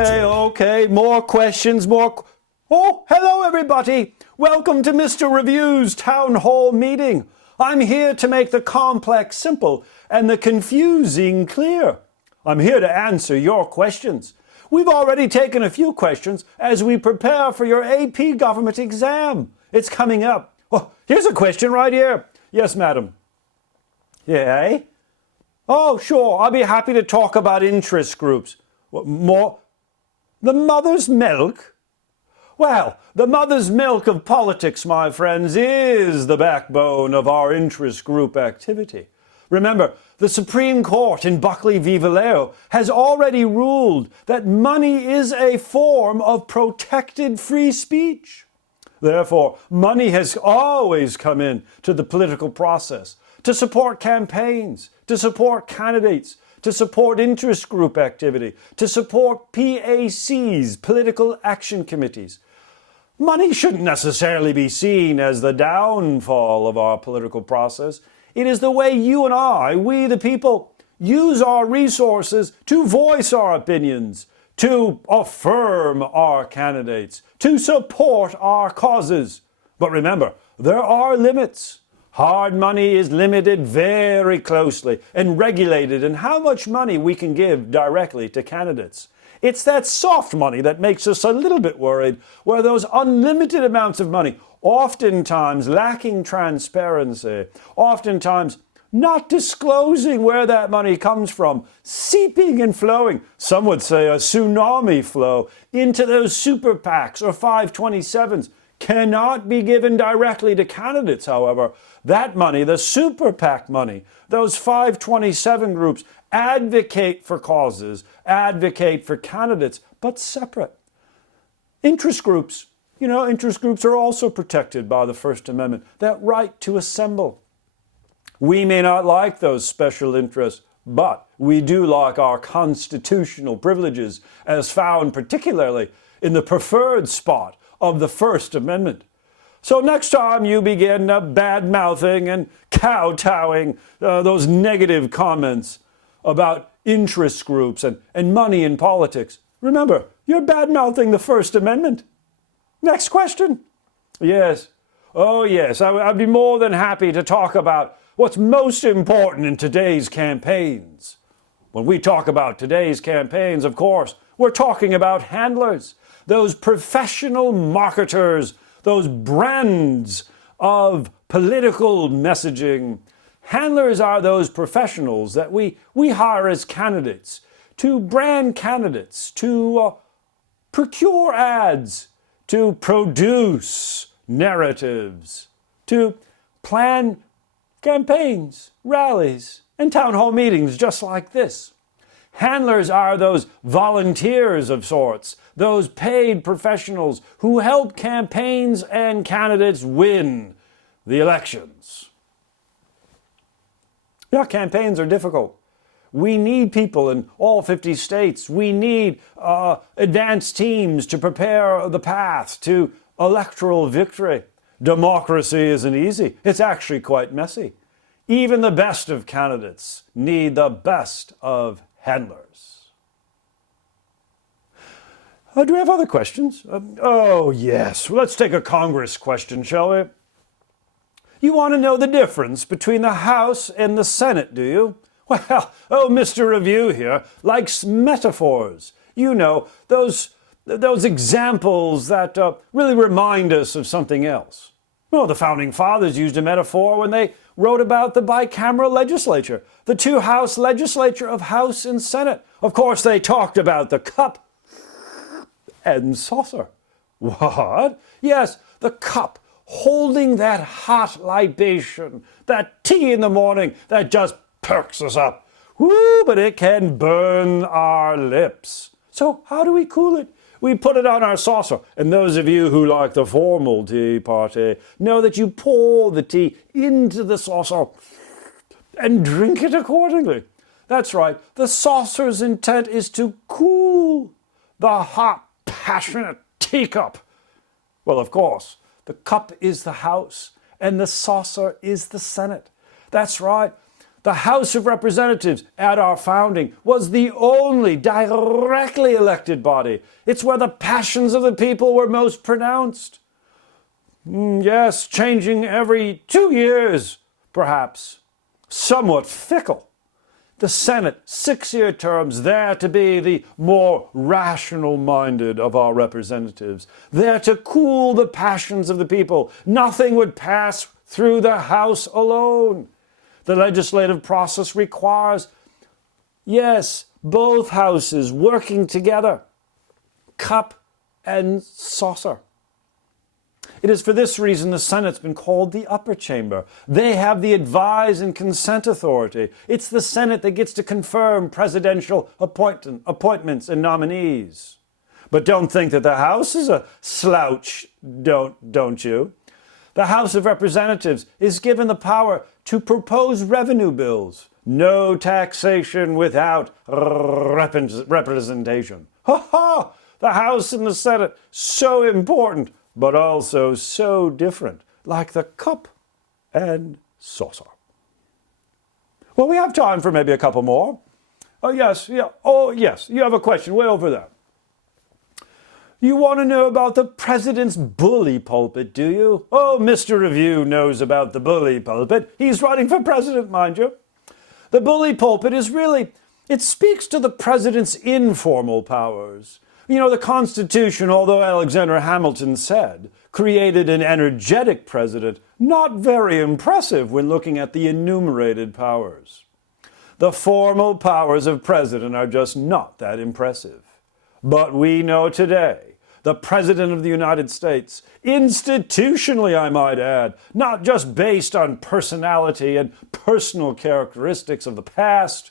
Okay. More questions, Oh, hello everybody. Welcome to Mr. Review's Town Hall meeting. I'm here to make the complex simple and the confusing clear. I'm here to answer your questions. We've already taken a few questions as we prepare for your AP government exam. It's coming up. Oh, here's a question right here. Yes, madam. Yeah? Oh, sure. I'll be happy to talk about interest groups. What more? The mother's milk? Well, the mother's milk of politics, my friends, is the backbone of our interest group activity. Remember, the Supreme Court in Buckley v. Vallejo has already ruled that money is a form of protected free speech. Therefore, money has always come in to the political process to support campaigns, to support candidates, to support interest group activity, to support PACs, political action committees. Money shouldn't necessarily be seen as the downfall of our political process. It is the way you and I, we the people, use our resources to voice our opinions, to affirm our candidates, to support our causes. But remember, there are limits. Hard money is limited very closely and regulated in how much money we can give directly to candidates. It's that soft money that makes us a little bit worried, where those unlimited amounts of money, oftentimes lacking transparency, oftentimes not disclosing where that money comes from, seeping and flowing, some would say a tsunami flow, into those super PACs or 527s, cannot be given directly to candidates, however. That money, the super PAC money, those 527 groups, advocate for causes, advocate for candidates, but separate. Interest groups are also protected by the First Amendment, that right to assemble. We may not like those special interests, but we do like our constitutional privileges as found particularly in the preferred spot of the First Amendment. So next time you begin bad-mouthing and kowtowing those negative comments about interest groups and money in politics, remember, you're bad-mouthing the First Amendment. Next question. Yes. Oh, yes. I'd be more than happy to talk about what's most important in today's campaigns. When we talk about today's campaigns, of course, we're talking about handlers, those professional marketers, those brands of political messaging. Handlers are those professionals that we hire as candidates to brand candidates, to procure ads, to produce narratives, to plan campaigns, rallies, and town hall meetings just like this. Handlers are those volunteers of sorts, those paid professionals who help campaigns and candidates win the elections. Yeah, campaigns are difficult. We need people in all 50 states. We need advanced teams to prepare the path to electoral victory. Democracy isn't easy. It's actually quite messy. Even the best of candidates need the best of handlers. Do we have other questions? Oh, yes. Let's take a Congress question, shall we? You want to know the difference between the House and the Senate, do you? Well, Mr. Review here likes metaphors. You know, those examples that really remind us of something else. Well, the Founding Fathers used a metaphor when they wrote about the bicameral legislature, the two-house legislature of House and Senate. Of course, they talked about the cup and saucer. What? Yes, the cup holding that hot libation, that tea in the morning that just perks us up. Woo, but it can burn our lips. So how do we cool it? We put it on our saucer. And those of you who like the formal tea party know that you pour the tea into the saucer and drink it accordingly. That's right. The saucer's intent is to cool the hot, passionate teacup. Well, of course, the cup is the House and the saucer is the Senate. That's right. The House of Representatives at our founding was the only directly elected body. It's where the passions of the people were most pronounced. Yes, changing every 2 years, perhaps. Somewhat fickle. The Senate, 6-year terms, there to be the more rational-minded of our representatives, there to cool the passions of the people. Nothing would pass through the House alone. The legislative process requires, yes, both houses working together, cup and saucer. It is for this reason the Senate's been called the upper chamber. They have the advise and consent authority. It's the Senate that gets to confirm presidential appointments and nominees. But don't think that the House is a slouch, don't you? The House of Representatives is given the power to propose revenue bills. No taxation without representation. Ha ha! The House and the Senate, so important, but also so different, like the cup and saucer. Well, we have time for maybe a couple more. Oh, yes, yeah. Oh, yes, you have a question way over there. You want to know about the president's bully pulpit, do you? Oh, Mr. Review knows about the bully pulpit. He's running for president, mind you. The bully pulpit is really, it speaks to the president's informal powers. You know, the Constitution, although Alexander Hamilton said, created an energetic president, not very impressive when looking at the enumerated powers. The formal powers of president are just not that impressive. But we know today, the President of the United States, institutionally I might add, not just based on personality and personal characteristics of the past,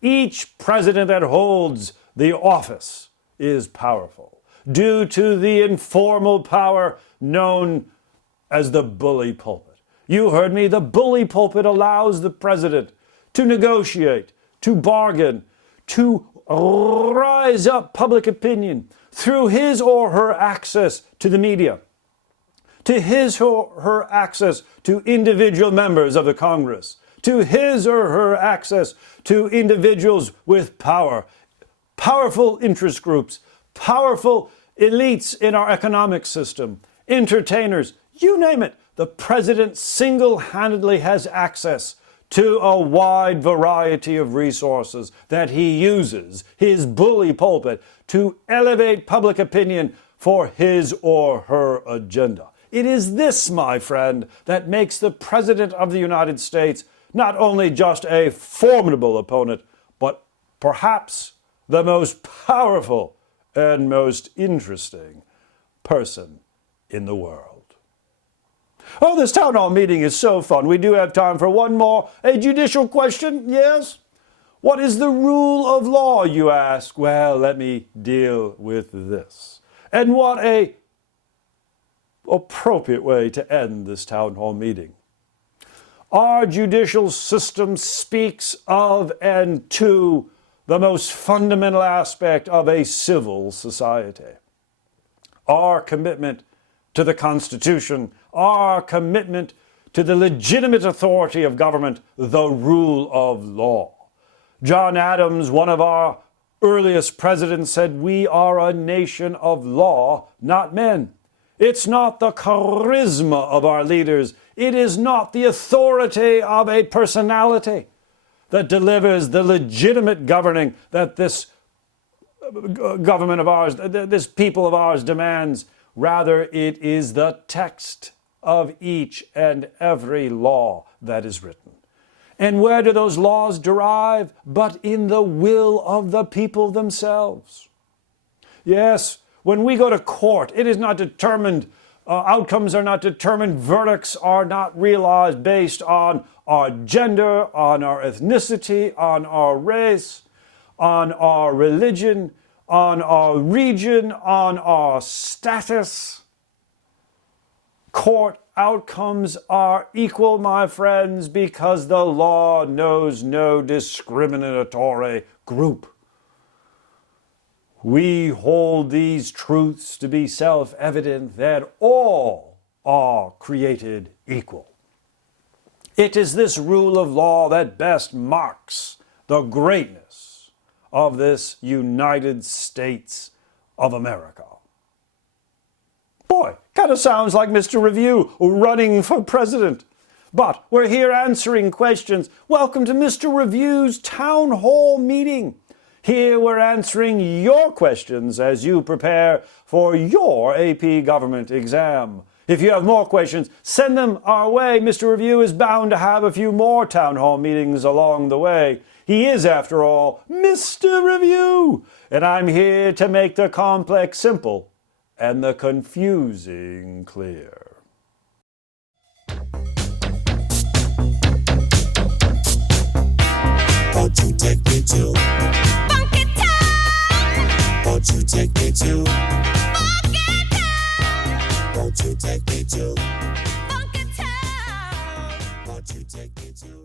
each president that holds the office is powerful due to the informal power known as the bully pulpit. You heard me, the bully pulpit allows the president to negotiate, to bargain, to rise up public opinion through his or her access to the media, to his or her access to individual members of the Congress, to his or her access to individuals with power, powerful interest groups, powerful elites in our economic system, entertainers, you name it. The president single-handedly has access to a wide variety of resources that he uses, his bully pulpit, to elevate public opinion for his or her agenda. It is this, my friend, that makes the President of the United States not only just a formidable opponent, but perhaps the most powerful and most interesting person in the world. Oh, this town hall meeting is so fun. We do have time for one more. A judicial question, yes? What is the rule of law, you ask? Well, let me deal with this. And what a appropriate way to end this town hall meeting. Our judicial system speaks of and to the most fundamental aspect of a civil society. Our commitment to the Constitution, our commitment to the legitimate authority of government, the rule of law. John Adams, one of our earliest presidents, said, "We are a nation of law, not men." It's not the charisma of our leaders. It is not the authority of a personality that delivers the legitimate governing that this government of ours, this people of ours demands. Rather, it is the text of each and every law that is written. And where do those laws derive? But in the will of the people themselves. Yes, when we go to court, it is not determined, outcomes are not determined, verdicts are not realized based on our gender, on our ethnicity, on our race, on our religion, on our region, on our status. Court outcomes are equal, my friends, because the law knows no discriminatory group. We hold these truths to be self-evident that all are created equal. It is this rule of law that best marks the greatness of this United States of America. Boy, kind of sounds like Mr. Review running for president. But we're here answering questions. Welcome to Mr. Review's Town Hall meeting. Here we're answering your questions as you prepare for your AP government exam. If you have more questions, send them our way. Mr. Review is bound to have a few more town hall meetings along the way. He is, after all, Mr. Review. And I'm here to make the complex simple and the confusing clear. Won't you take me to Funky Town? Won't you take me to Funky Town? Won't you take me to Funky Town? Won't you take me to